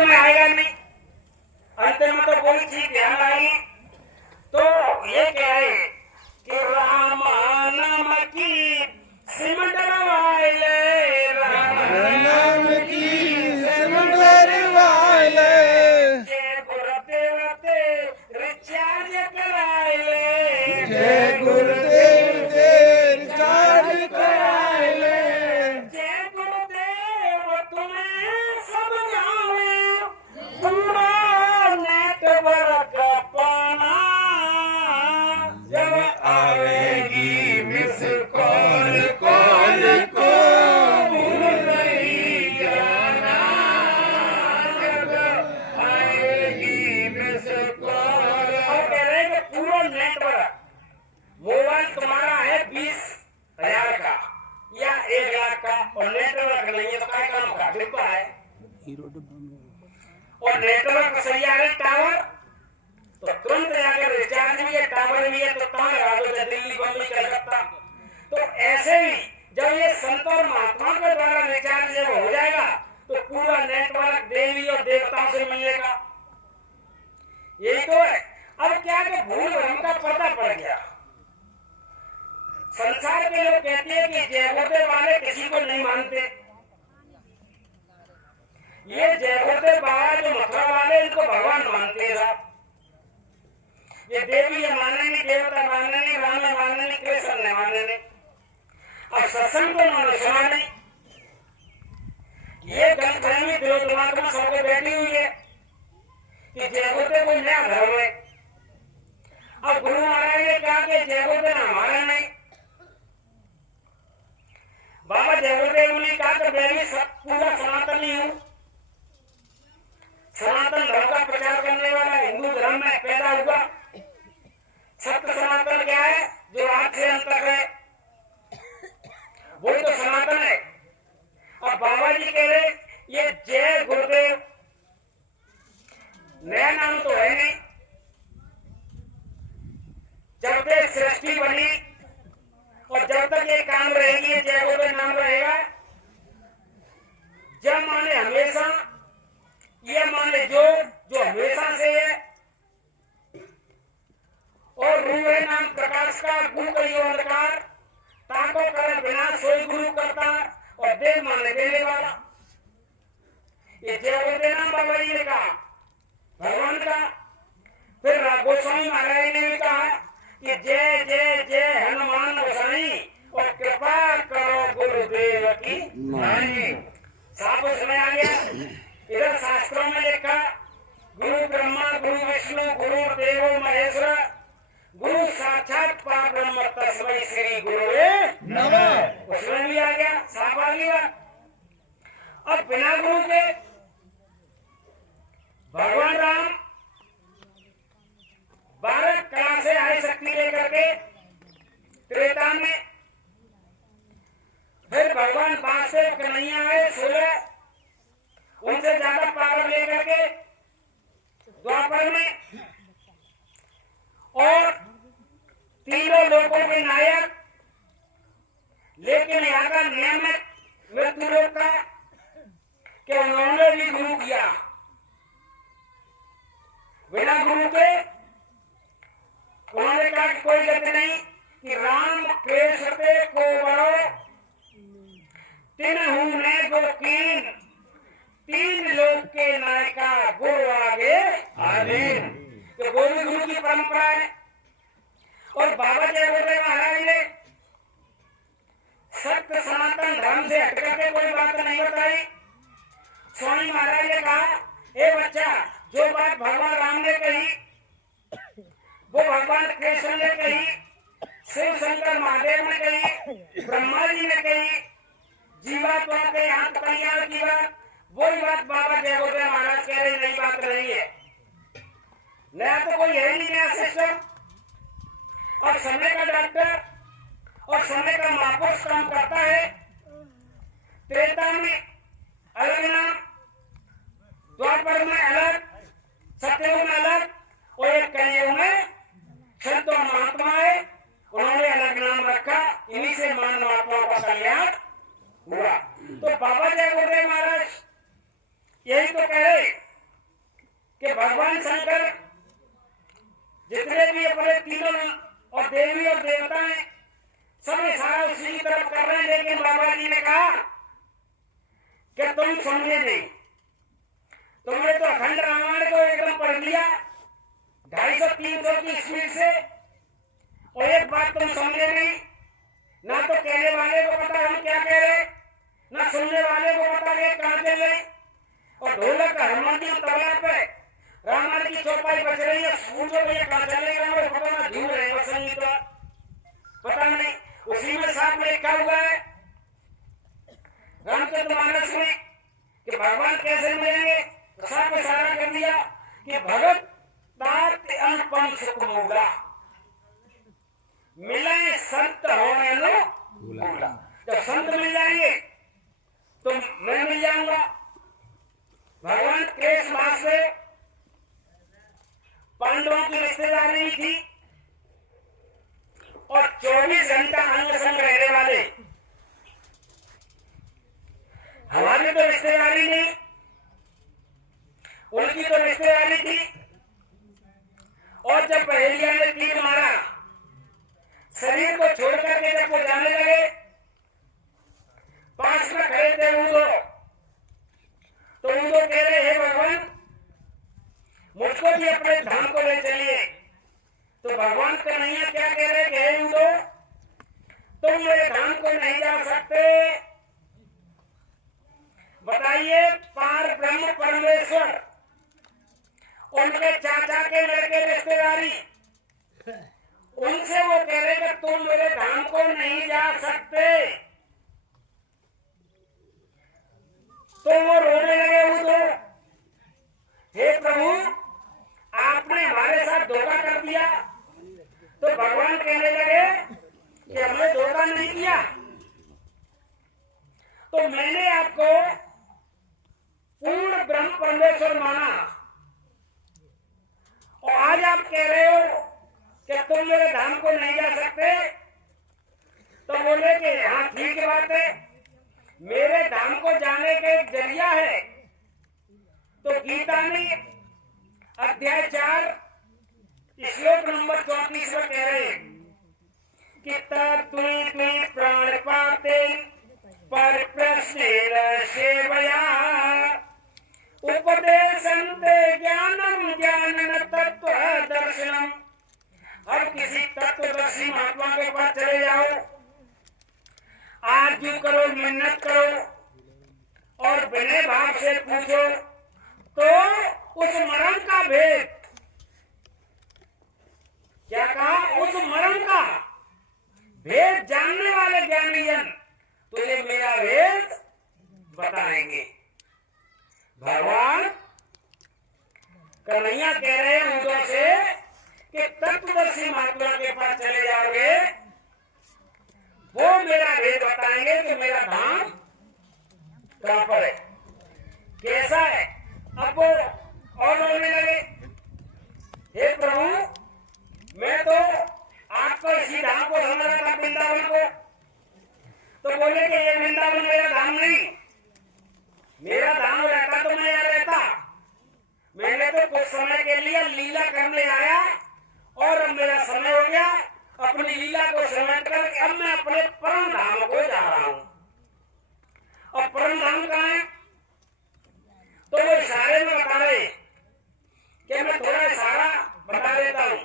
में आएगा नहीं, अंत में तो कोई चीज ध्यान आएगी। तो ये क्या है कि राम नाम की सिमट रवाइले, राम नाम की सिमट रवाइले, जय गुरुदेव ते रिचार्ज कराइले, जय गुरुदेव ते रिचार्ज कराइले, जय गुरुदेव तुम्हें समझावे पूरा नेटवर्क पाना, जब आवेगी मिस कॉल कॉल को भूल नहीं जाना, जब आएगी मिस कॉल। और कह रहे हैं कि पूरा नेटवर्क मोबाइल तुम्हारा है 20,000 का या 1 लाख का और नेटवर्क नहीं है तो क्या काम का डिब्बा है। और नेटवर्क सही आ रहे टावर तो तुरंत जाकर रिचार्ज भी है, टावर भी है, तो कहाँ लगा दो, दिल्ली बम्बई कलकत्ता। तो ऐसे ही जब ये संत और महात्मा के द्वारा रिचार्ज जब हो जाएगा तो पूरा नेटवर्क देवी और देवताओं से मिलेगा। यही तो है। अब क्या कि भूल भ्रम का पर्दा पड़ गया। संसार के लोग कहते हैं कि जयगुरुदेव वाले किसी को नहीं मानते। ये जयगुरुदेव बाबा जो मथुरा वाले इनको भगवान मानते हैं साहब। ये देवी ये मानने नहीं, देवता मानने नहीं, राम मानने नहीं, कृष्ण ने मानने नहीं। अब सत्संग तो उन्होंने सुना नहीं। ये गलतफहमी दिलो दिमाग में सबके बैठी हुई है कि जयगुरुदेव कोई नया धर्म है। अब गुरु महाराज ने कहा कि जयगुरुदेव हमारा नहीं। बाबा जयगुरुदेव ने कहा कि मैं भी पूरा सनातनी हूँ, सनातन धर्म का प्रचार करने वाला हिंदू धर्म में पैदा हुआ। सत्य सनातन क्या है? जो आज से अंत तक है वही तो सनातन है। और बाबा जी कह रहे ये जय गुरुदेव नया नाम तो है नहीं। जब तक सृष्टि बनी और जब तक ये काम रहेगी ये जय गुरुदेव नाम रहेगा। जब माने हमेशा, ये माने जो हमेशा से है। और रूह है नाम प्रकाश का, गुरु का यो अंधकार, ताको कर बिना सोई गुरु करता, और देव माने देने वाला। ये जय गुरुदेव नाम बाबा जी ने कहा भगवान का। फिर गोस्वामी महाराज ने भी कहा कि जय जय जय हनुमान गोसाई और कृपा करो गुरुदेव की नाई। साफ उसमें आ गया। इधर शास्त्रों में लिखा गुरु ब्रह्मा गुरु विष्णु गुरु देवो महेश्वर गुरु साक्षात परब्रह्म तस्मै श्री गुरुवे नमः। उसमें भी आ गया, साफ आ गया। अब बिना गुरु के भगवान राम 12 कला से आए शक्ति लेकर के त्रेता में। फिर भगवान वासुदेव कन्हैया आए 16, उनसे ज्यादा पावर लेकर के द्वापर में। और तीनों लोगों के नायक, लेकिन यहाँ का नियम है मृत्यु लोक का कि उन्होंने भी गुरु किया। बिना गुरु के उन्होंने कहा कि कोई गति नहीं कि राम कृष्ण पे को बड़ो तीन हूं ने गो कीन, 3 लोग के नायका गुरु आगे आधीन। तो वो भी गुरु की परंपरा है। और बाबा जयगुरुदेव महाराज ने सत्य सनातन धर्म से हटकर के कोई बात नहीं बताई। स्वामी महाराज ने कहा हे बच्चा, जो बात भगवान राम ने कही वो भगवान कृष्ण ने कही, शिव शंकर महादेव ने कही, ब्रह्मा जी ने कही, जीवात्मा के अंत कल्याण की बात, वही बात बाबा जयगुरुदेव महाराज कह रहे, नई बात नहीं है। नया तो कोई है नहीं, नया सिस्टम। और समय का डॉक्टर और समय का महापुरुष काम करता है। त्रेता में अलग नाम, द्वापर में अलग, सत्ययुग में अलग, और एक कलयुग में संत और महात्मा है, उन्होंने अलग नाम रखा। इन्हीं से मानव महात्माओं का कल्याण हुआ। तो बाबा जयगुरुदेव महाराज यही तो कह रहे सब इशारा उसी की तरफ कर रहे हैं, लेकिन बाबा जी ने कहा कि तुम समझे नहीं, तुमने तो अखंड रामायण को एकदम पढ़ लिया 250-300 की स्पीड से, और एक बात तुम समझे नहीं, ना तो कहने वाले को पता हम क्या कह रहे, ना सुनने वाले को पता ये कहां चल रहे। और ढोलक हारमोनियम तबला पे रामायण की चौपाई बज रही है, पूछो भैया कहां चलेगा, पता ना झूम रहे हैं संगीत पता नहीं। उसी में साथ लिखा हुआ है रामचरितमानस में कि भगवान कैसे मिलेंगे, साफ इशारा कर दिया कि भगत तात अनुपम सुख मोला, मिले संत होने लो भूला। जब संत मिल जाएंगे तो मैं मिल जाऊंगा। भगवान कृष्ण मास से पांडवों की रिश्तेदारी थी और 24 घंटा अंग संग रहने वाले, हमारी तो रिश्तेदारी नहीं, उनकी तो रिश्तेदारी थी। और जब पहेलिया ने तीर मारा, शरीर को छोड़ करके जब वो जाने लगे, पास में खड़े थे ऊदो, तो ऊदो कह रहे हे भगवान मुझको भी अपने धाम को ले चलिए। तो भगवान कन्हैया क्या कह रहे हे ऊदो, तुम मेरे धाम को नहीं जा सकते। बताइए पार ब्रह्म परमेश्वर, उनके चाचा के लड़के रिश्तेदारी, उनसे वो कह रहे कि तुम मेरे धाम को नहीं जा सकते। तो वो रोने लगे उधो, हे प्रभु आपने हमारे साथ धोखा कर दिया। तो भगवान कहने लगे कि हमने धोखा नहीं किया, तो मैंने आपको पूर्ण ब्रह्म परमेश्वर माना, और आज आप कह रहे हो कि तुम मेरे धाम को नहीं जा सकते। तो बोले कि हाँ ठीक बात है, मेरे धाम को जाने के जरिया है। तो गीता में अध्याय 4 श्लोक नंबर 34 में कह रहे कि तत्त्वि प्राण पाते पर प्रश्न सेवया उपदेशन्ते ज्ञानम ज्ञानन तत्व दर्शनम। अब किसी तत्वदर्शी महात्मा के पास चले जाओ, आरजू करो, मिन्नत करो और विनय भाव से पूछो, तो उस मरण का भेद, क्या कहा, उस मरण का भेद जानने वाले ज्ञानीजन तुझे मेरा भेद बताएंगे। भगवान कन्हैया कह रहे हैं उनको से कि तत्वदर्शी महात्मा के पास चले जाओगे, वो मेरा भेद बताएंगे कि मेरा धाम कहां पर है, कैसा है। अब वो और रोने लगे, हे प्रभु मैं तो आपको इसी धाम को समझ रहा था, वृंदावन को। तो बोले कि ये वृंदावन मेरा धाम नहीं, मेरा धाम रहता तो मैं यहाँ रहता। मैंने तो कुछ समय के लिए लीला करने आया और अब मेरा समय हो गया, अपनी लीला को समेट कर अब मैं अपने परम धाम को जा रहा हूं। और परम धाम कहाँ है? तो वो इशारे में बता रहे कि मैं थोड़ा इशारा बता देता हूं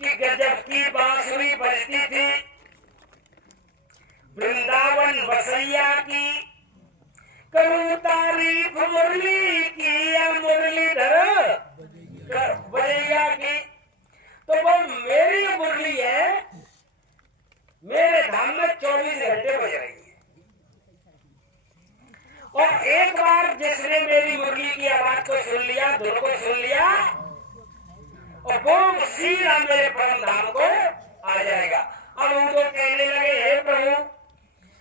कि गजब की बांसुरी बजती थी वृंदावन बसैया की, करूं तारीफ मुरली की या मुरलीधर बजैया की। तो वो मेरी मुरली है, मेरे धाम में 24 घंटे बज रही है। और एक बार जिसने मेरी मुरली की आवाज को सुन लिया, धुन को सुन लिया, और वो सीधा मेरे परम धाम को आ जाएगा। अब उनको कहने लगे हे प्रभु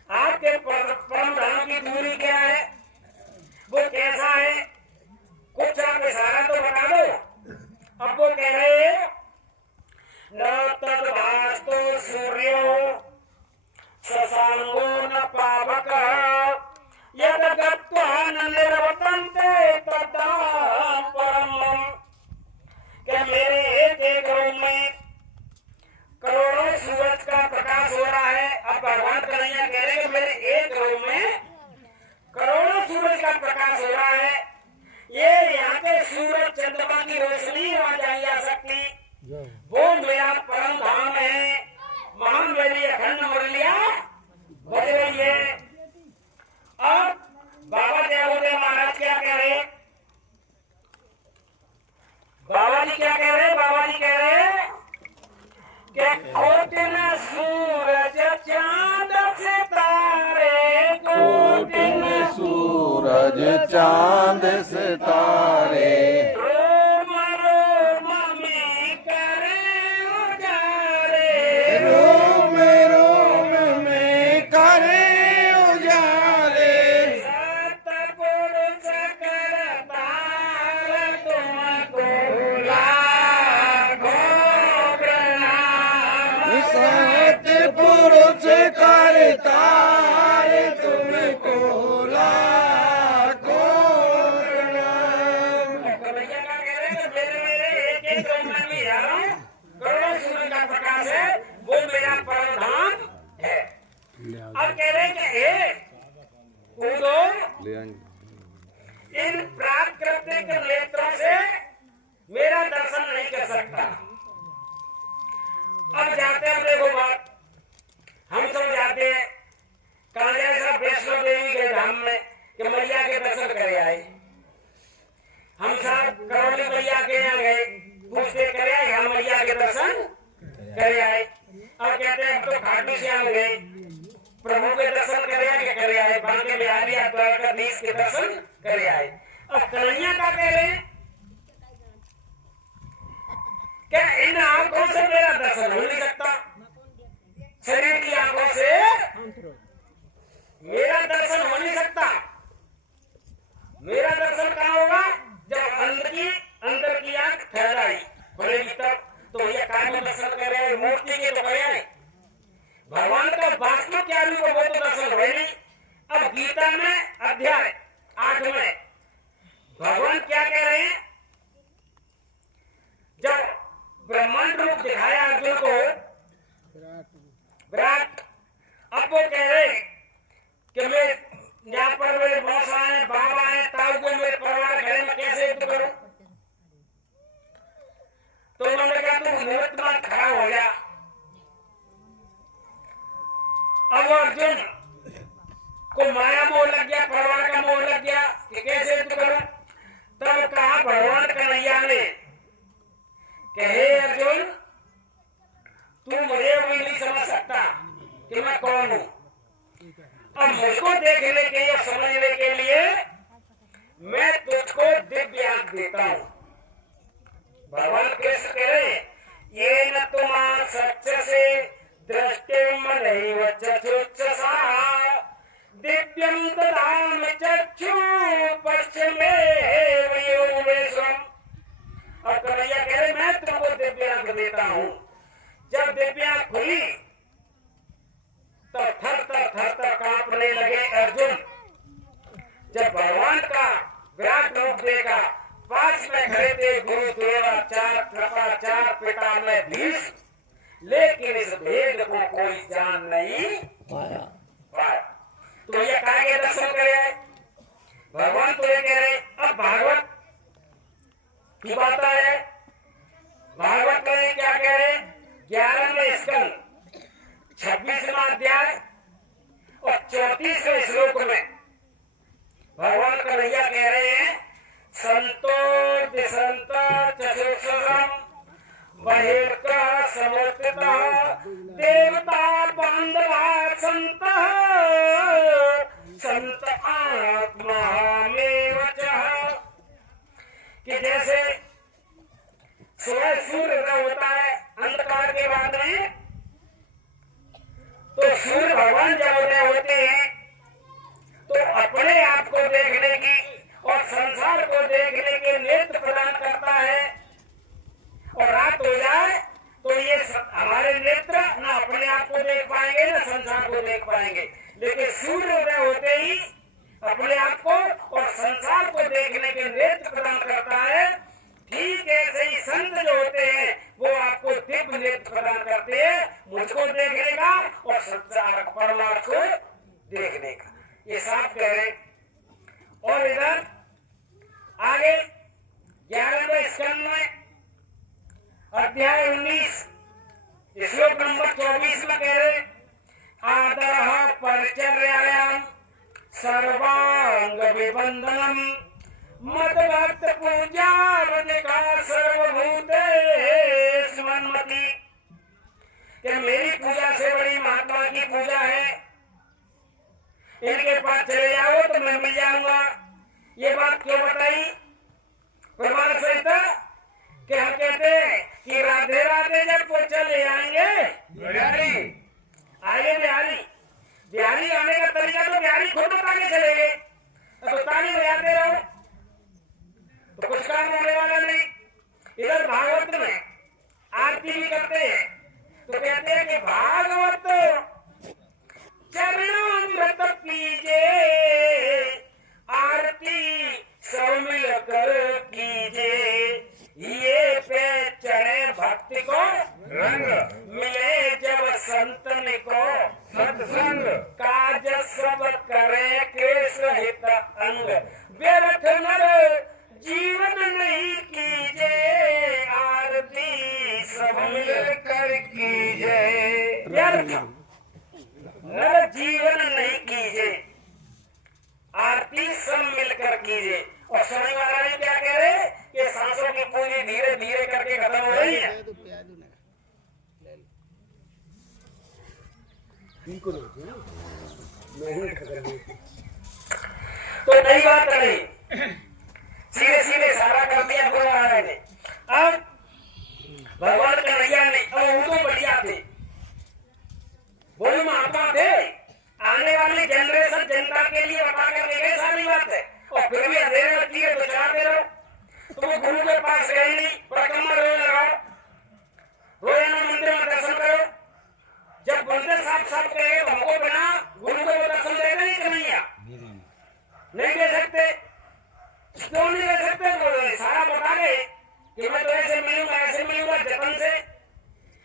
आपके परम धाम की दूरी क्या है, वो कैसा है, कुछ आप इशारा तो बता दो। अब वो कह रहे न तद्भास्तो सूर्यो शशांको न पावक यद गत्वा न निर्वर्तन्ते तद्धा परमम्। क्या मेरे एक एक रूम में आत्मा की रोशनी वहां जाई जा सकती। वो मेरा परम धाम है। वहां मेरी अखंड मुरलिया बज रही है। और बाबा देवोदय महाराज क्या कह रहे? बाबा जी क्या कह रहे? बाबा जी कह रहे कि कोटिन सूरज चांद सितारे, कोटिन सूरज चांद सितारे, रोम रोम में करे उजाले, रोम रोम में करे उजाले, सतगुरु सकल तार तुमको लाखों प्रणाम। सतपुरुष करतार तुमको लाखों प्रणाम। भैया क्या कह रहे हैं? मेरे मेरे एक एक ब्रह्मांड में हजारों करोड़ों सूर्य का प्रकाश है, वो मेरा परम धाम है। अब कह रहे हैं कि हे कूदो, इन प्राकृतिक नेत्रों से मेरा दर्शन नहीं कर सकता। अब जाते हैं, देखो बात, हम सब जाते हैं कांग्रेस वैष्णो देवी के धाम में कि मैया के दर्शन करे आए। हम सब करौली मैया के यहाँ गए, पूछते करे आए, हम मैया के दर्शन करे आए। अब कहते हैं हम तो खाटू श्याम गए, प्रभु के दर्शन करे आए, बांके बिहारी द्वारकाधीश के दर्शन करे आए। अब कन्हैया का कह रहे हैं क्या इन आंखों से मेरा दर्शन हो नहीं सकता? शरीर की आंखों से मेरा दर्शन हो नहीं सकता। मेरा दर्शन कहाँ होगा? जब अंदर की आंख ठहराई खुलेगी तब। तो भैया काय में दर्शन कर रहे हैं? मूर्ति के तो करे हैं, भगवान का वास्तव क्या रूप है वो तो दर्शन हो नहीं। अब गीता में अध्याय 8 में भगवान क्या कह रहे हैं? जब ब्रह्मांड रूप दिखाया अर्जुन को विराट, अब वो कह रहे कि मैं यहाँ पर मेरे बॉस आए, बाबा आए, ताऊ को मेरे परिवार घर में कैसे युद्ध करूं? तो उन्होंने कहा तू निवृत्त मत खड़ा हो जा। अब अर्जुन को माया मोह लग गया, परिवार का मोह लग गया कि कैसे युद्ध करूं? तब कहा भगवान कन्हैया ने कि हे अर्जुन, तू मुझे भी नहीं समझ सकता कि मैं कौन हूं। अब मुझको देखने के लिए, समझने के लिए मैं तुझको दिव्य आंख देता हूं। भगवान कृष्ण कह रहे ये न तुम सच से दृष्टिम नैव चक्षुषा दिव्यम ददामि चक्षु पश्चिमेव योगेश्वरम्। और कन्हैया कह रहे मैं तुमको दिव्य आंख देता हूं। जब दिव्य आंख खुली तो थर थर कांपने लगे अर्जुन। जब भगवान का विराट रूप देखा, पास में खड़े थे गुरुदेव आचार्य कृपाचार्य पितामह भीष्म, लेकिन इस भेद को कोई जान नहीं पाया। तो ये काय के दर्शन करे आए? भगवान तो ये कह रहे। अब भागवत की बात है, भागवत में क्या कह रहे? 11वें स्कंद 26वां अध्याय और 34वें श्लोक में भगवान कन्हैया कह रहे हैं संतो दिशंत चतुर्शरम बहिर्का समर्पिता देवता बांधवा संत संत आत्मा में कि जैसे सुबह सूर्य होता है अंधकार के बाद में, तो सूर्य भगवान जब उदय होते हैं तो अपने आप को देखने की और संसार को देखने के नेत्र प्रदान करता है। और रात हो जाए तो ये हमारे नेत्र न अपने आप को देख पाएंगे न संसार को देख पाएंगे, लेकिन सूर्य उदय होते ही अपने आप को और संसार को देखने के नेत्र प्रदान करता है। ठीक ऐसे ही संत जो होते हैं वो आपको दिव्य नेत्र प्रदान करते हैं, मुझको देखने का और संसार परमार्थ को देखने का। ये साफ कह रहे। और इधर आगे 11वें स्कंद में अध्याय 19 श्लोक नंबर 24 में कह रहे आदरः परिचर्यायां सर्वांग विबंधनम मदभक्त पूजा वदिका सर्वभूतेषु मन्मति। कि मेरी पूजा से बड़ी महात्मा की पूजा है, इनके पास चले जाओ तो मैं मिल जाऊंगा। ये बात क्यों बताई प्रमाण सहित? कि हम कहते हैं कि राधे राधे जब वो चले आएंगे बिहारी आगे बिहारी आने का तरीका तो बिहारी खुद बता के चले गए, तो ताली बजाते रहो तो कुछ काम होने वाला नहीं। इधर भागवत में आरती भी करते हैं तो कहते हैं कि भागवत चरणामृत पीजे आरती सब मिलकर कीजे, ये पे चढ़े भक्ति को रंग मिले जब संतन को सत्संग, काज सब करे केश हित अंग, व्यर्थ नर जीवन नहीं कीजे आरती सब मिलकर कीजे। व्यर्थ नर जीवन नहीं कीजे आरती सब मिलकर कीजिए। और स्वामी महाराज क्या कह रहे हैं कि सांसों की पूंजी धीरे धीरे करके खत्म हो रही है। तो नई बात नहीं, सीधे सीधे सारा कर दिया गुरु महाराज ने। अब भगवान कन्हैया ने तो बढ़िया थे, वो महात्मा थे, आने वाली जनरेशन जनता के लिए बता कर गए सारी बात है, और फिर भी अंधेरे लगती है तो चलाते रहो। तुम गुरु के पास गए नहीं, परिक्रमा रोज लगाओ, रोजाना मंदिर में दर्शन करो। जब बंदे साफ साफ कहेंगे तो हमको बिना गुरु को दर्शन देगा नहीं कन्हैया, नहीं दे सकते। क्यों नहीं दे सकते? तो सारा बता गए कि मैं तो ऐसे मिलूंगा जतन से,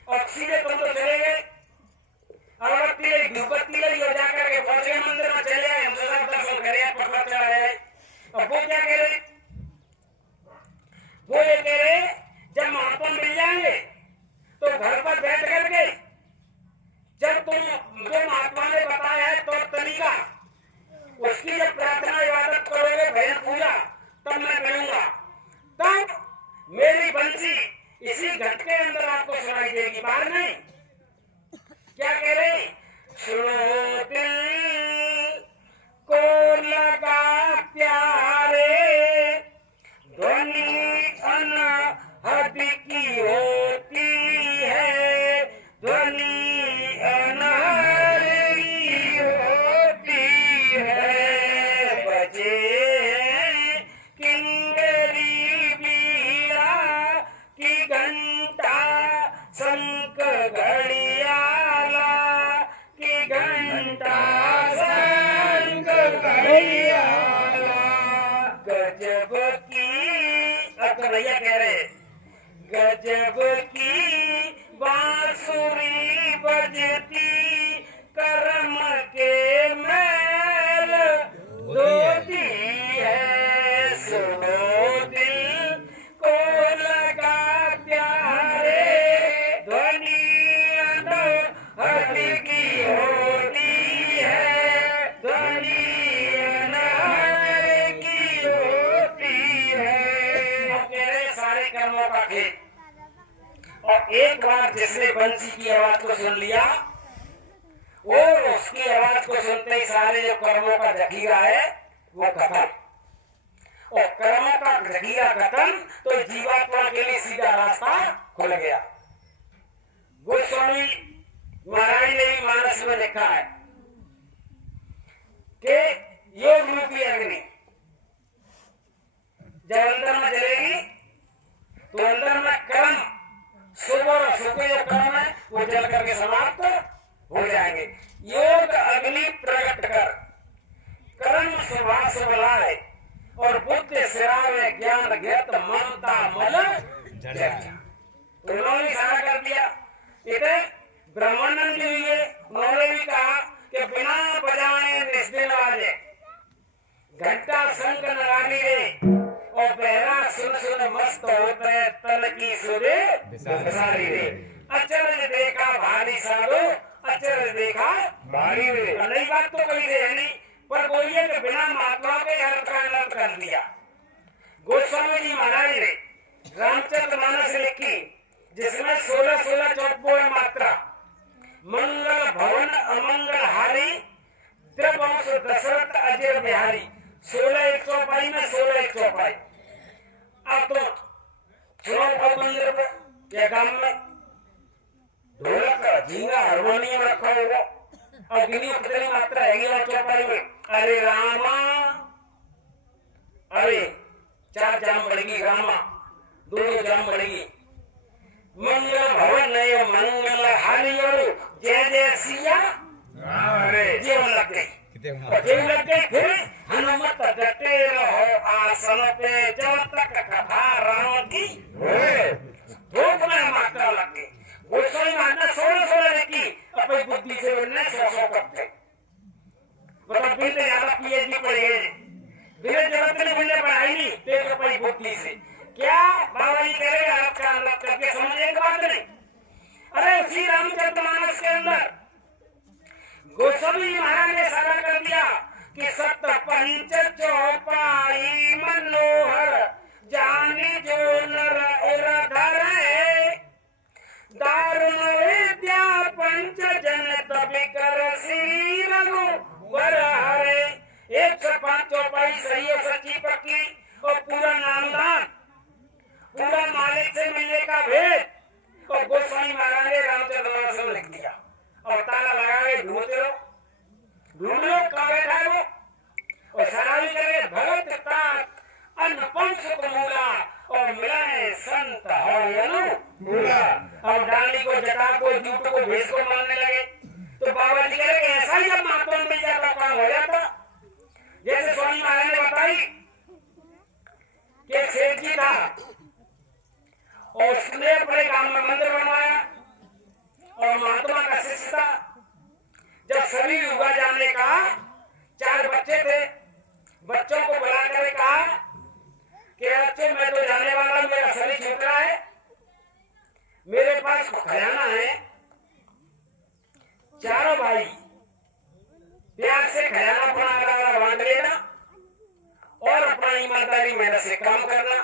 और सीधे तुम तो चले गए। अगरबत्ती ले धूपबत्ती ले जाकर के पहुंचे मंदिर में चले आए, हम सब दर्शन करे पकड़ा चला है। अब वो क्या कह रहे? वो ये कह रहे जब महात्मा मिल जाएंगे तो घर पर बैठ करके जब तुम जो महात्मा ने बताया है तो तरीका उसकी जब प्रार्थना इबादत करोगे भजन पूजा, तब मैं मिलूंगा। तब मेरी बंसी इसी घट के अंदर आपको सुनाई देगी, बाहर नहीं। क्या कह रहे? सुनो दिल को लगा प्यारे, ध्वनि अनहद की होती है, ध्वनि अनहद की होती है, बजे किंगरी बीड़ा की घंटा शंख घड़ियाला की घंटा शंख घड़ियाला, गजब की कन्हैया कह रहे गजब की बांसुरी बजती, कर्म के मैल धोती है। सुनो दिल को लगा प्यारे, ध्वनि अनहद की होती है, ध्वनि अनहद की होती है। अब कह रहे सारे कर्मों का खेत, और एक बार जिसने बंसी की आवाज को सुन लिया, वो उसकी आवाज को सुनते ही सारे जो कर्मों का जखीरा है वो खत्म, और कर्मों का जखीरा खत्म तो जीवात्मा के लिए सीधा रास्ता खुल गया। गोस्वामी महाराज ने भी मानस में लिखा है कि योग रूपी अग्नि जब अंदर में जलेगी तो अंदर में कर्म शुभ और अशुभ जो कर्म है वो जल करके समाप्त हो जाएंगे। योग अग्नि प्रकट कर कर्म सुभाष लाए, और बुद्धि सिरा में ज्ञान ज्ञात ममता मल जल। उन्होंने सारा कर दिया। इधर ब्रह्मानंद जी हुए, उन्होंने भी कहा कि बिना बजाए निस्दिन आजे, घंटा शंख नगारी रे, और बहरा सुन सुन मस्त होते तन की सुरे सारी रे। अचरज देखा भारी सारो, अचरज देखा भारी रे। नई बात तो कही है नहीं, पर बोलिए कि बिना महात्मा के अर्थ का अनर्थ कर दिया। गोस्वामी जी महाराज ने रामचरितमानस लिखी, जिसमें 16-16 चौपों मात्रा। मंगल भवन अमंगल हारी, त्रिवंश दशरथ अजय बिहारी। 16 एक चौपाई में 16 एक चौपाई। अब तो चुनाव मंदिर पे या गांव में ढोलक झींगा हारमोनियम रखा होगा और गिनी कितनी मात्रा है और चौपाई में। अरे रामा, अरे 4 जाम बढ़ेगी रामा, 2 जाम बढ़ेगी। मंगल भवन नय मंगल हारी और जय जय सिया अरे जीवन लग गई। जीवन लग गई। फिर हनुमत डटे रहो आसन पे जब तक कथा राम की धूप में मात्रा लग गई। गोस्वामी महाराज ने 16-16 लिखी, अपनी बुद्धि से उन्होंने 100 करते। मतलब बिल ज्यादा पीएचडी पढ़े बिना जगत ने बिल्ले पढ़ाई नहीं, एक रुपये बुद्धि से क्या बाबा जी कह रहे आपका अनुरोध करके समझने की बात नहीं। अरे उसी रामचरितमानस के अंदर गोस्वामी महाराज ने सारा कर दिया कि 7 पंच चौपाई मनोहर जाने जो नर उरधर है, दारुण विद्या पंच जन तभी कर श्री रघुवर हरे। 105 चौपाई सही है, सच्ची पक्की और पूरा नामदान, पूरा मालिक से मिलने का भेद। और गोस्वामी महाराज ने रामचरितमानस में लिख दिया और ताला लगा के ढूंढते रहो, ढूंढ लो कहाँ बैठा है वो। और सराही करे भगत तात अनुपम सुख मूला और मिलाए संत मूला। और डाली को जटा को जूट को भेष को मानने लगे। तो बाबा जी कह रहे ऐसा ही जब महात्मा मिल जाता काम हो जाता। जैसे स्वामी महाराज ने बताई कि सेठ जी था और उसने अपने गांव में मंदिर बनवाया और महात्मा का शिष्य था। जब सभी युवा जाने का 4 बच्चे थे, बच्चों को बुला कर कहा कि बच्चे मैं तो जाने वाला हूं, मेरा शरीर छूट रहा है, मेरे पास खजाना है, चारों भाई प्यार से खजाना अपना बांट लेना और अपना ईमानदारी मेहनत से काम करना।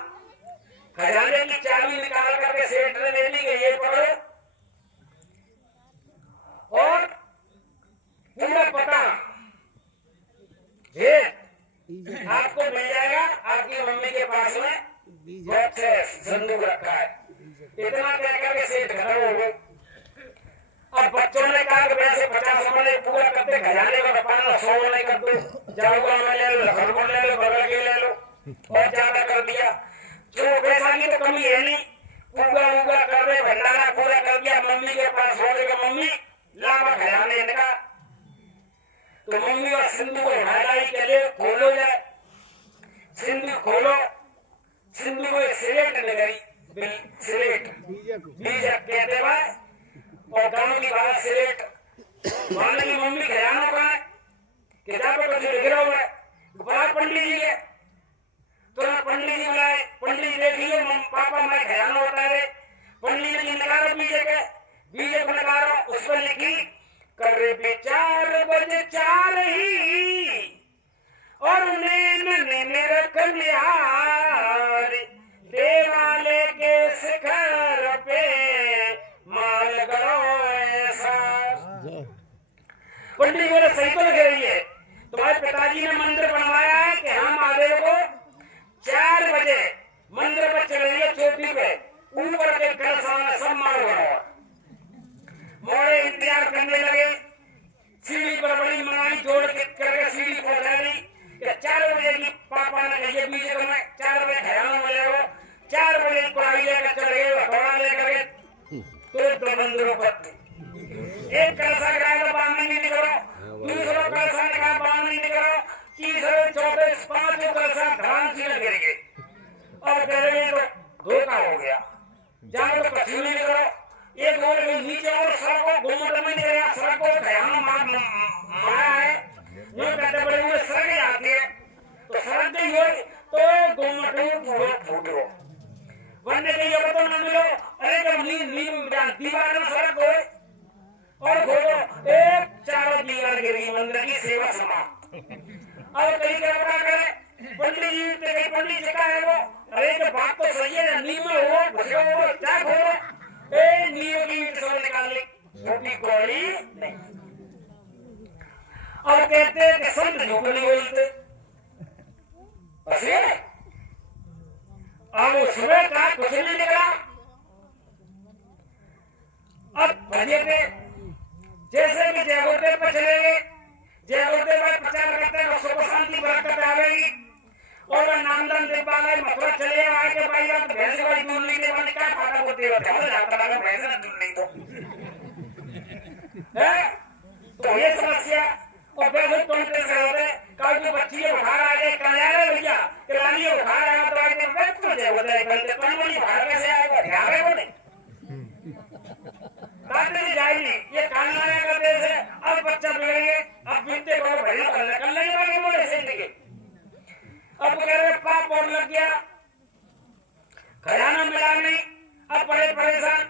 खजाने की चाबी निकाल करके सेठ ने दे दी कि ये पढ़ो और पूरा पता आपको मिल जाएगा। आपकी मम्मी के पास में बहुत से संदूक रखा है। इतना कह करके सेठ घर हो गए। अब बच्चों ने कहा कि वैसे 50 वाले पूरा करते, खजाने का बताना 100 वाले कर दो, जाओगा में ले लो, लखनऊ ले लो, बगल के ले लो और ज्यादा कर दिया। जो पैसा की तो कमी है नहीं, पूरा कर दे, भंडारा पूरा कर दिया। मम्मी के पास हो गया, मम्मी लावा खजाने का। तो मम्मी और सिंधु को भाई के लिए खोलो जाए, सिंधु खोलो, सिंधु को सिलेट नगरी सिलेट बीजक कहते भाई और गांव की बात सिलेट माने की मम्मी खजाना का है किताबों पर जो लिख रहा हुआ है बड़ा पंडित जी है। तो पंडित जी बुलाए, पंडित जी देखिए पापा मैं खजाना होता है। पंडित जी निकालो बीजे को निकालो, उस पर लिखी कर विचार बज 4 ही और ने रख लिया देवालय के शिखर पे माल गड़ो ऐसा। पंडित बोले सही तो लग रही है, तुम्हारे पिताजी ने मंदिर बनवाया है कि हम महादेव को 4 बजे मंदिर पर चले गए, चोटी पे ऊपर के कलश सब माल गड़ो। मोड़े इंतजार करने लगे, सीढ़ी पर बड़ी मंगाई जोड़ के करके सीढ़ी पहुंचा दी। 4 बजे की पापा ने कही बीजे को मैं 4 बजे खजाना मिलेगा। 4 बजे कढ़ाई लेकर चले गए, हथौड़ा लेकर गए तो मंदिरों पर एक कलशा गिराया बांधने नहीं करो, दूसरा कलशा निकाल बांधने नहीं करो, तीसरे चौथे 5 कलशा धान से गिर गए और पहले तो धोखा हो गया। जाकर पश्चिमी नहीं करो, एक और नीचे और सड़कों घूमने और खोलो एक चारों दीवार गिरी मंदिर की सेवा समाप्त। और कहीं क्या पता करे पंडित जी से कहीं पंडित जी का है वो अरे तो बात तो सही है नीम में हो घुसो हो क्या खोलो ए नीम की ईंट सब निकाल ली छोटी कोड़ी नहीं। और कहते हैं कि संत झूठ नहीं बोलते बस ये अब उसमें का कुछ नहीं निकला। अब भजे पे जैसे कि जयगोते पर चले गए जयगोते पर प्रचार करते हैं सुख शांति बरकत आवेगी और वह नामदान दे पाए मथुरा चले आए के भाई अब भैंस भाई दूध नहीं दे वाले क्या फाटा होते होते हैं जाता लगा भैंस दूध नहीं तो है तो ये समस्या और वैसे टोंटे से होते कल की बच्ची बुखार आ गए कल आ रहे भैया कलानी बुखार आया तो आगे व्यक्त हो जाए होता है कल तो बड़ी बुखार कैसे आएगा ध्यान है वो नहीं नहीं जाएगी ये कानून आया करते थे अब बच्चा बिगड़ गए अब बीते को भैया कर नहीं पाएंगे बोले जिंदगी अब कह रहे पाप और लग गया खजाना मिला नहीं अब बड़े परेशान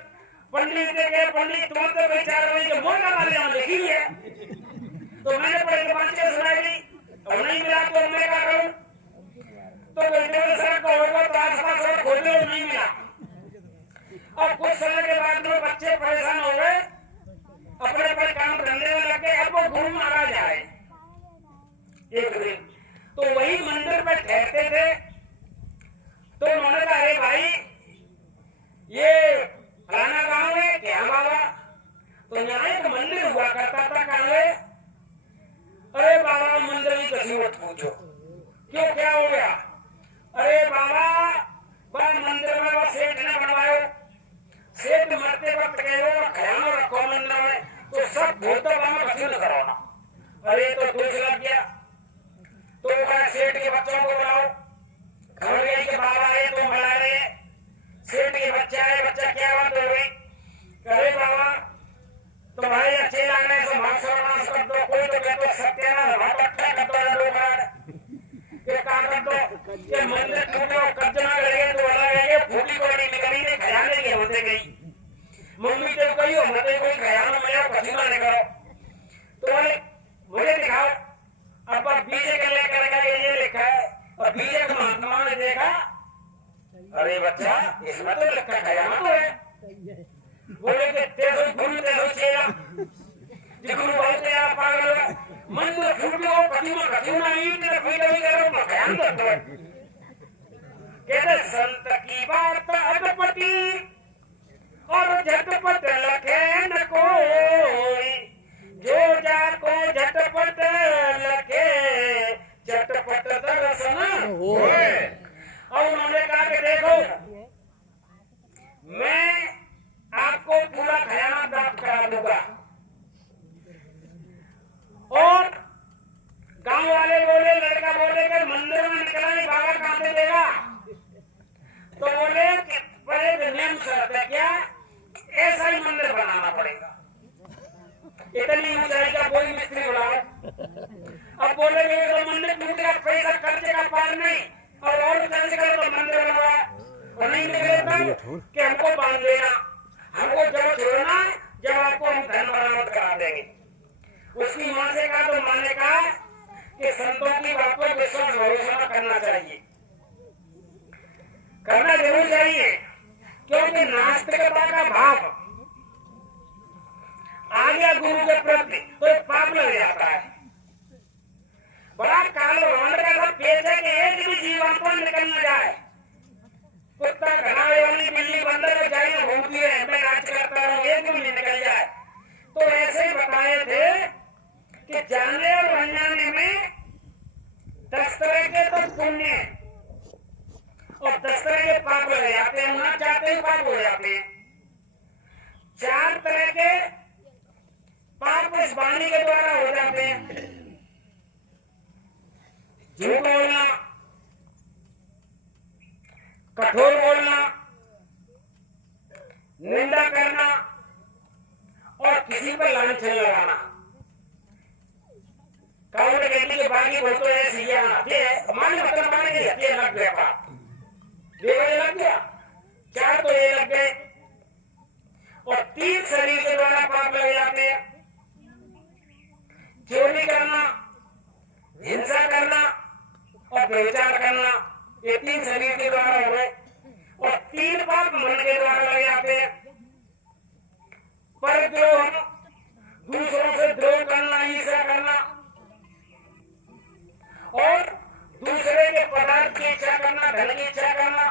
पंडित से गए पंडित तुम तो बेचार रही कि मोटा वाले यहाँ लिखी है तो मैंने पढ़े के बात क्या सुनाई दी और नहीं मिला तो मैं क्या करूं तो बेटे सड़क को होगा तो आसपास और खोजो नहीं मिला। और कुछ समय के बाद में बच्चे परेशान हो गए अपने अपने काम धंधे में लगे अब वो गुरु महाराज आए एक दिन तो वही मंदिर पर ठहरते थे तो उन्होंने कहा अरे भाई ये फलाना गांव है क्या बाबा तो यहाँ एक मंदिर हुआ करता था कहाँ है अरे बाबा मंदिर की कसी मत पूछो क्यों क्या हो गया अरे बाबा मंदिर में वो सेठ ने बनवाया सेठ मरते वक्त कहो ख्याल रखो मंदिर में तो सब भूतों में वसूल कराना अरे तो दोष लग गया तो सेठ के बच्चों को बुलाओ खबर गई कि बाबा आए तो बुला रहे सेठ के बच्चा है बच्चा क्या बात हो गई अरे बाबा तो भाई अच्छे लग रहे तो माफ सर्वनाश कर दो कोई तो कहते सत्य ना हाथ अच्छा कर दो ये काम कर दो ये मंदिर टूटो कब्जा करेंगे तो अलग है फूटी कोड़ी निकली नहीं खजाने की होते गई मम्मी तो कही हो मत कोई खजाना मिला पसीना नहीं करो तो बोले मुझे दिखाओ अब बीजे के लेकर ये लिखा है और बीजे को महात्मा ने देखा अरे बच्चा इसमें तो लिखा खजाना तो है बोले कि तेरे गुरु तेरे चेला गुरु बहुत तेरा पागल है मन तो फूट गया पसीना पसीना नहीं तेरे फीट भी करो मैं खयाल करता हूँ कहते संत की बात अटपटी और झटपट लखे न कोई जो जाको झटपट लखे झटपट दर्शन होए। और उन्होंने कहा कि देखो मैं आपको पूरा खजाना प्राप्त करा दूंगा और गांव वाले बोले लड़का बोले कि मंदिर में निकला नहीं बाबा कहां से देगा तो बोले पहले नियम शर्त है क्या ऐसा ही मंदिर बनाना पड़ेगा इतनी ऊंचाई का कोई मिस्त्री बुलाओ। अब बोले तो मंदिर टूट गया पैसा खर्चे का पार नहीं और खर्च करे तो मंदिर बनवा और नहीं निकले कि हमको बांध देना हमको जब छोड़ना जब आपको हम धन बरामद करा देंगे। उसकी मां से कहा तो मां ने कहा कि संतों की बात पर विश्वास भरोसा करना चाहिए करना जरूर चाहिए क्योंकि नास्तिकता का भाव आ गया गुरु के प्रति तो एक पाप लग जाता है। बड़ा काल रोंड का पेच है कि एक भी जीवात्मा निकल न जाए कुत्ता घना वाली बिल्ली बंदर जाए घूमती है मैं नाच करता हूँ एक भी निकल जाए। तो ऐसे ही बताए थे कि जाने और अनजाने में 10 तरह के तो पुण्य और 10 तरह के पाप लग जाते हैं ना चाहते ही पाप हो जाते हैं। 4 तरह के पाप इस वाणी के द्वारा हो जाते हैं झूठ बोलना कठोर बोलना निंदा करना और किसी पर लांछन लगाना। कावड़ कहती के बाकी बोलते हैं सिया हमारे मतलब माने के हत्या लग गया पाप लग गया 4 तो ये लग गए और 3 शरीर के द्वारा पाप लग जाते हैं। चोरी करना, हिंसा करना और व्यभिचार करना, ये 3 शरीर के द्वारा हो गए। और 3 पाप मन के द्वारा लग जाते हैं। परद्रोह, दूसरों से द्रोह करना, ईर्ष्या करना और दूसरे के पदार्थ की इच्छा करना, धन की इच्छा करना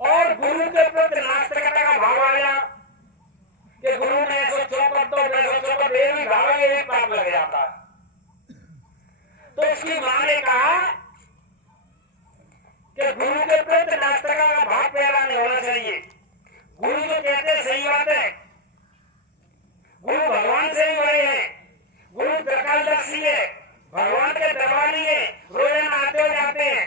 और गुरु के प्रति नास्तिकता का भाव आया कि गुरु ने ऐसा चौपट तो वैसा चौपट ये भी भाव, ये भी पाप लग जाता है। तो उसकी मां ने कहा कि गुरु के प्रति नास्तिकता का भाव पैदा नहीं होना चाहिए। गुरु जो कहते सही बात है, गुरु भगवान से ही बड़े हैं, गुरु प्रकाशदर्शी है, भगवान के दरबारी है, रोजाना आते हो जाते हैं,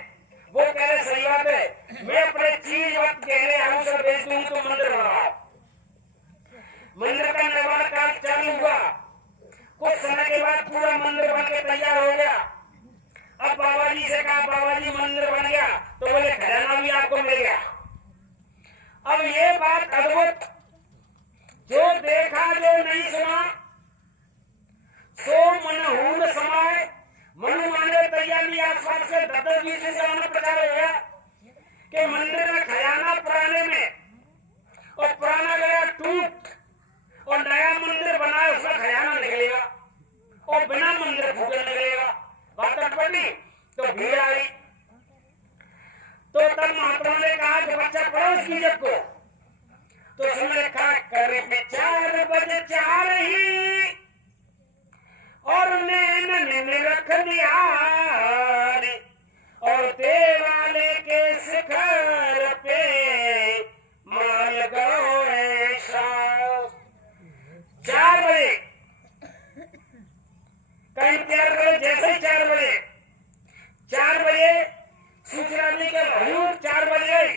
वो कह रहे सही बात है। मैं अपने चीज वक्त गहरे आऊं सब बेच दूं तो मंदिर बनाओ। मंदिर का निर्माण कार्य चालू हुआ, कुछ समय के बाद पूरा मंदिर बन के तैयार हो गया। अब बाबा जी से कहा, बाबा जी मंदिर बन गया, तो बोले खजाना भी आपको मिल गया। अब ये बात अद्भुत, जो देखा जो नहीं सुना सो मनहून समाए, मनु माने तैयारी आसपास के 10-20 दिन से प्रचार हो गया कि मंदिर में खजाना पुराने में, और पुराना गया टूट और नया मंदिर बना उसका खजाना निकलेगा और बिना मंदिर फूटे निकलेगा। बात पड़ी तो भीड़ आई। तो तब महात्मा ने कहा कि बच्चा पढ़ो उस बीजक को। तो उसने कहा कर विचार बज 4 ही और नैन रख दिया और देवाले के शिखर पे माल गो ऐसा। 4 बजे कहीं तैयार करो, जैसे ही 4 बजे सूचना दी के हजूर 4 बजे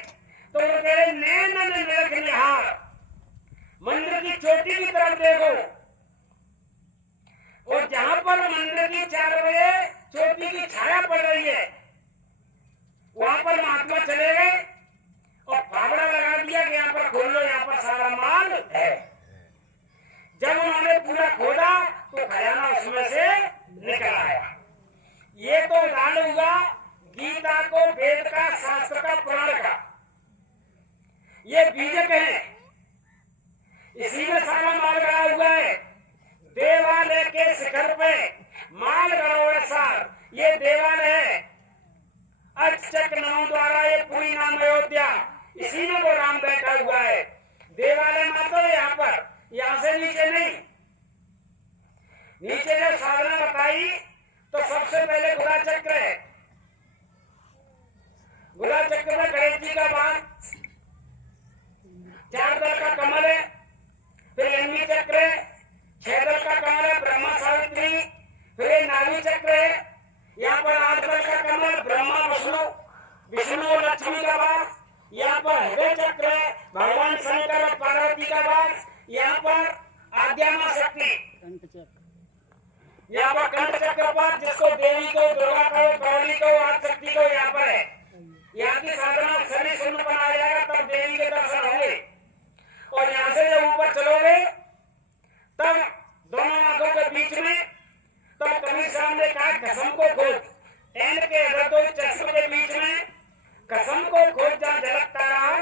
तो वो कह रहे नैन रख निहार, मंदिर की चोटी की तरफ देखो। और जहां पर मंदिर की 4 बजे चोटी की छाया पड़ रही है वहां पर महात्मा चले गए और फावड़ा लगा दिया कि यहाँ पर खोल लो, यहाँ पर सारा माल है। जब उन्होंने पूरा खोदा तो खजाना उसमें से निकल आया। ये तो उदाहरण हुआ गीता को, वेद का, शास्त्र का, पुराण का। ये बीजक है, इसी में सारा माल गड़ा हुआ है। देवालय के शिखर पे माल गड़ोड़ सार, ये देवालय है। अचक नाम द्वारा ये पूरी नाम अयोध्या, इसी में वो राम बैठा हुआ है। देवालय मात्र यहाँ पर, यहाँ से नीचे नहीं। नीचे जब साधना बताई तो सबसे पहले गुला चक्र है। गुला चक्र में गणेश जी का बाण, 4 दल का कमल है, फिर एनवी चक्र है, 6 दल का कमल है, ब्रह्मा सावित्री, फिर नाभी चक्र है, यहाँ पर 8 दल का कमल, ब्रह्मा विष्णु और लक्ष्मी का बाण, यहाँ पर हृदय चक्र है, भगवान शंकर और पार्वती का बाण, यहाँ पर आद्यामा शक्ति, यहाँ पर कंठ चक्र पर जिसको देवी को, दुर्गा को, गौरी को, आदिशक्ति को यहाँ पर है। यहाँ की साधना शनि शून्य बनाया जाएगा तब देवी के दर्शन होंगे। और यहाँ से जब ऊपर चलोगे तब दोनों आंखों के बीच में, तब कबीर साहब ने कहा कसम को खोज, एन के हृदय चश्मे के बीच में कसम को खोज जहाँ झलकता रहा,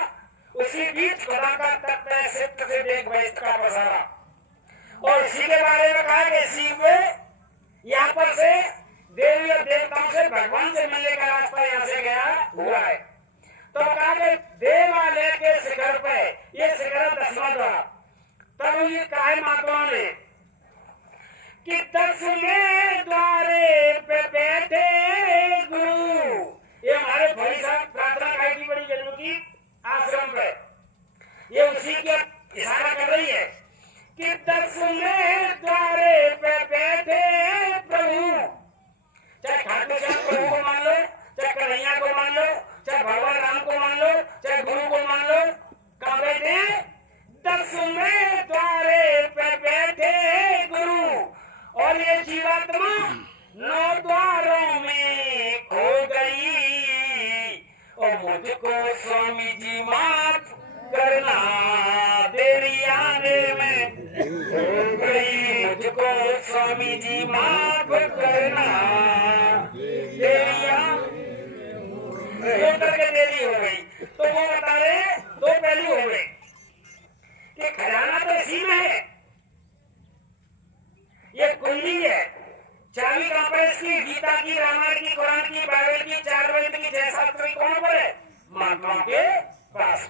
उसी बीच खुदा का तत्व है, सिद्ध से देख वैश्य का पसारा। और इसी के बारे में कहा कि इसी में यहाँ पर से देवी और देवताओं से, भगवान से मिलने का रास्ता यहाँ से गया हुआ है। तो कहा कि देवालय के शिखर पे, ये शिखर 10वां द्वार। तब ये कहा महात्मा ने कि 10वें द्वारे पे बैठे गुरु, ये हमारे भाई साहब प्रार्थना गाई थी बड़ी जन्म की आश्रम पे, ये उसी के इशारा कर रही है कि 10वें द्वारे पे बैठे प्रभु। चाहे खाटू श्याम प्रभु को मान लो, चाहे कन्हैया को मान लो, चाहे भगवान राम को मान लो, चाहे गुरु को मान लो, कहाँ बैठे? 10वें द्वारे पे बैठे गुरु। और ये जीवात्मा 9 द्वारों में खो गई और मुझको स्वामी जी माफ करना मुझको स्वामी जी माफ करना, देरिया करके देरी हो गई। तो वो बता रहे दो पहलू हो गए कि खजाना तो इसी में है, ये कुंडी है, चाबी कहां पर इसकी? गीता की, रामायण की, कुरान की, बाइबल की, चार वेद की, जय शास्त्री कौन पर है? महात्मा के पास।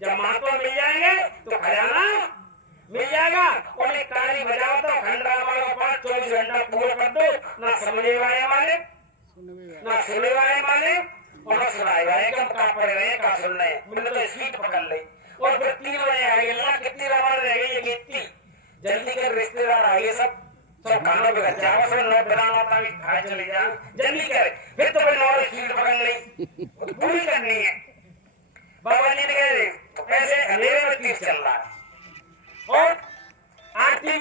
जब महात्मा मिल जाएंगे तो खजाना मिल जाएगा। और एक ताली बजाओ तो खंडरा वालों पास 24 घंटा पूरा कर दो, ना समझे वाले ना सुने वाले और ना सुनाए वाले, कम का पड़े रहे का सुन रहे, मैंने तो स्पीड पकड़ ली। और फिर 3 बजे आ गई, अल्लाह कितनी रामायण रह गई, ये कितनी जल्दी कर, रिश्तेदार आ गए सब खाना भी घर जाओ, फिर नौ बनाना था भी खा चले जाओ, जल्दी कर। फिर तो फिर और स्पीड पकड़ ली, पूरी करनी है। बाबा जी ने कह ऐसे अंधेरे में तीर चल रहा है और आरती